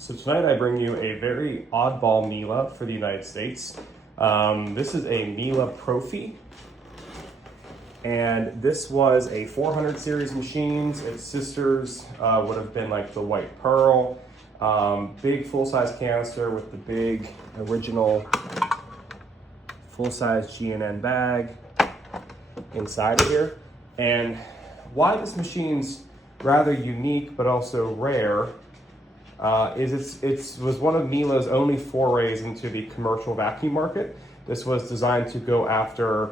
So tonight I bring you a very oddball Miele for the United States. This is a Miele Profi, and this was a 400 series machines. Its sisters would have been like the White Pearl, big full-size canister with the big original full-size G&N bag inside of here. And why this machine's rather unique but also rare is it was one of Miele's only forays into the commercial vacuum market. This was designed to go after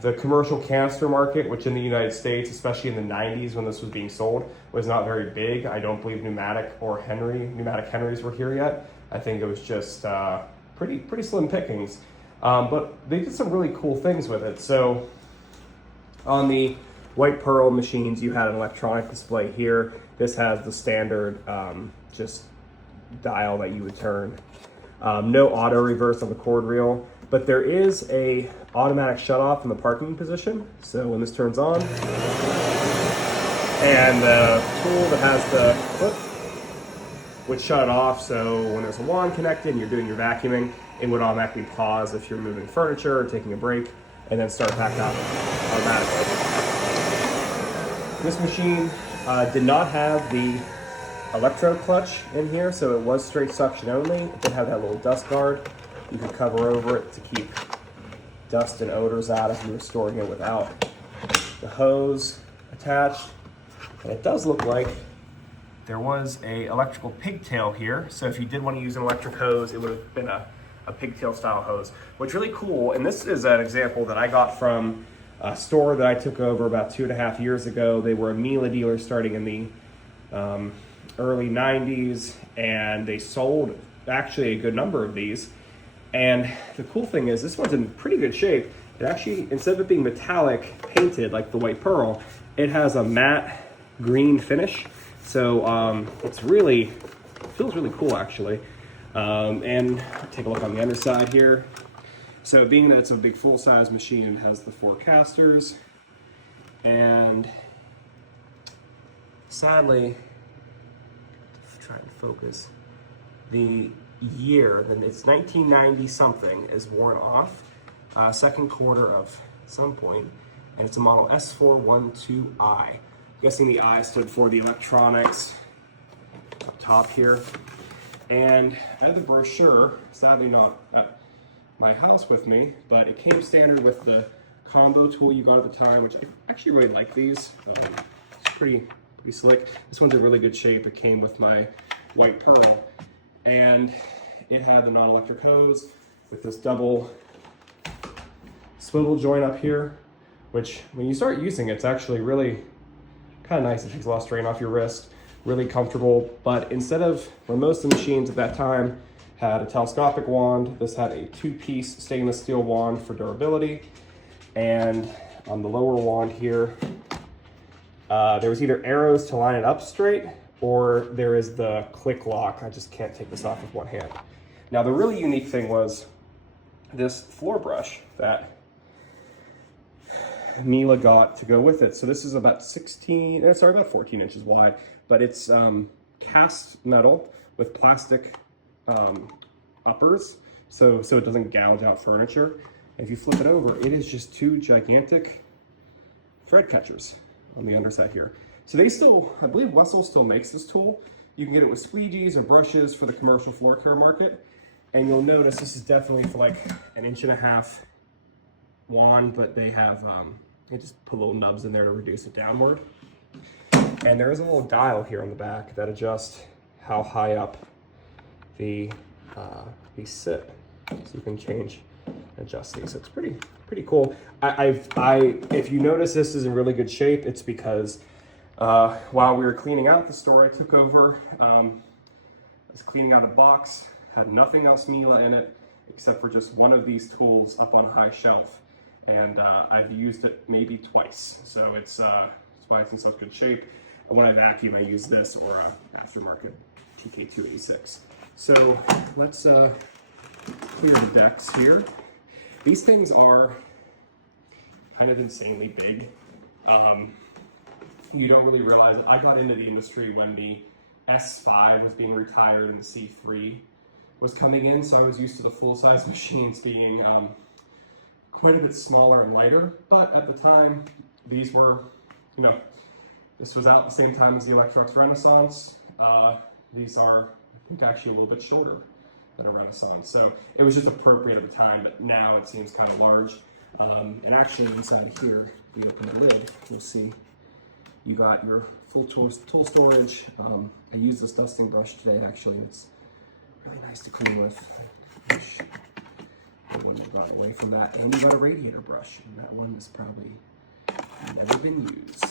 the commercial canister market, which in the United States, especially in the 90s when this was being sold, was not very big. I don't believe pneumatic Henrys were here yet. I think it was just pretty slim pickings. But they did some really cool things with it. So on the White Pearl machines, you had an electronic display here. This has the standard just dial that you would turn. No auto reverse on the cord reel, but there is a automatic shut off in the parking position. So when this turns on, and the tool that has the clip would shut it off. So when there's a wand connected and you're doing your vacuuming, it would automatically pause if you're moving furniture or taking a break, and then start back up automatically. This machine did not have the electro clutch in here, so it was straight suction only. It did have that little dust guard. You could cover over it to keep dust and odors out if you were storing it without the hose attached. And it does look like there was a electrical pigtail here. So if you did want to use an electric hose, it would have been a pigtail style hose, which is really cool. And this is an example that I got from a store that I took over about 2.5 years ago. They were a Miele dealer starting in the early 90s, and they sold actually a good number of these. And the cool thing is this one's in pretty good shape. It actually, instead of it being metallic painted like the White Pearl, it has a matte green finish. So it's really, feels really cool actually. And take a look on the underside here. So being that it's a big full-size machine, it has the 4 casters, and sadly, try and focus, the year, then it's 1990 something, is worn off, second quarter of some point, and it's a model S412i. I'm guessing the I stood for the electronics up top here. And I have the brochure, sadly not at my house with me, but it came standard with the combo tool you got at the time, which I actually really like these. It's pretty slick. This one's in really good shape. It came with my White Pearl, and it had the non-electric hose with this double swivel joint up here, which when you start using it, it's actually really kind of nice. It takes a lot of strain off your wrist, really comfortable. But instead of, where most of the machines at that time had a telescopic wand, this had a 2-piece stainless steel wand for durability. And on the lower wand here, there was either arrows to line it up straight, or there is the click lock. I just can't take this off with one hand. Now the really unique thing was this floor brush that Miele got to go with it. So this is about 14 inches wide, but it's cast metal with plastic uppers, so it doesn't gouge out furniture. And if you flip it over, it is just 2 gigantic thread catchers on the underside here. So they still, I believe Wessel still makes this tool. You can get it with squeegees or brushes for the commercial floor care market. And you'll notice this is definitely for like 1.5 inch wand, but they have, they just put little nubs in there to reduce it downward. And there is a little dial here in the back that adjusts how high up these sit. So you can change, adjust these. So it's pretty cool. If you notice this is in really good shape, it's because while we were cleaning out the store I took over, I was cleaning out a box, had nothing else Miele in it except for just one of these tools up on a high shelf, and I've used it maybe twice. So that's why it's in such good shape. When I vacuum, I use this or aftermarket TK286. So let's clear the decks here. These things are kind of insanely big. You don't really realize it. I got into the industry when the S5 was being retired and the C3 was coming in, so I was used to the full-size machines being quite a bit smaller and lighter. But at the time, these were, you know, this was out at the same time as the Electrolux Renaissance. These are, I think, actually a little bit shorter than a Renaissance. So it was just appropriate at the time, but now it seems kind of large. And actually inside here, if we open the lid, you'll see you got your full tool storage. I used this dusting brush today, actually, and it's really nice to clean with. I wish it wouldn't have gone away from that. And you got a radiator brush, and that one has probably never been used.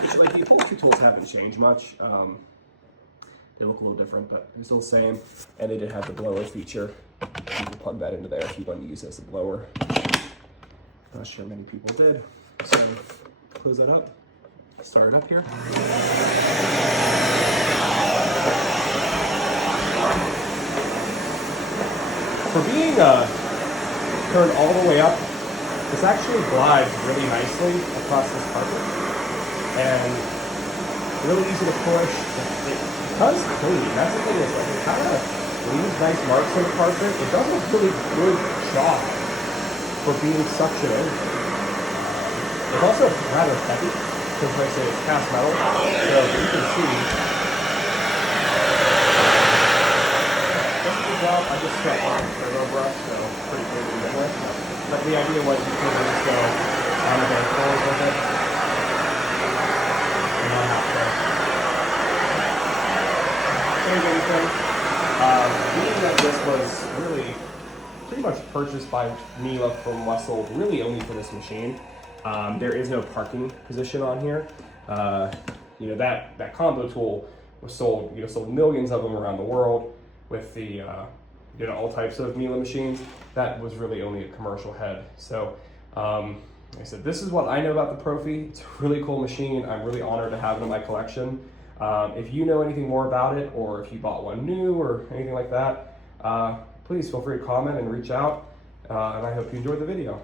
Which, like, the upholstery tools haven't changed much. They look a little different, but they're still the same. And they did have the blower feature. You can plug that into there if you want to use it as a blower. I'm not sure many people did. So close that up, start it up here. For being turned all the way up, this actually glides really nicely across this carpet and really easy to push. It does clean. That's the thing, is like it kind of leaves nice marks on the carpet. It does a really good job for being suction over. It's also rather heavy because, like I say, it's cast metal. So you can see, does a good job. I just struck on a turbo brush, so pretty clean to begin with. But the idea was you could then just go on the band floors with it and not have to change anything. Being that this was really pretty much purchased by Miele from Wessel, really only for this machine. There is no parking position on here. You know, that combo tool was sold, sold millions of them around the world with the, all types of Miele machines. That was really only a commercial head. So, like I said, this is what I know about the Profi. It's a really cool machine. I'm really honored to have it in my collection. If you know anything more about it, or if you bought one new or anything like that, please feel free to comment and reach out. And I hope you enjoyed the video.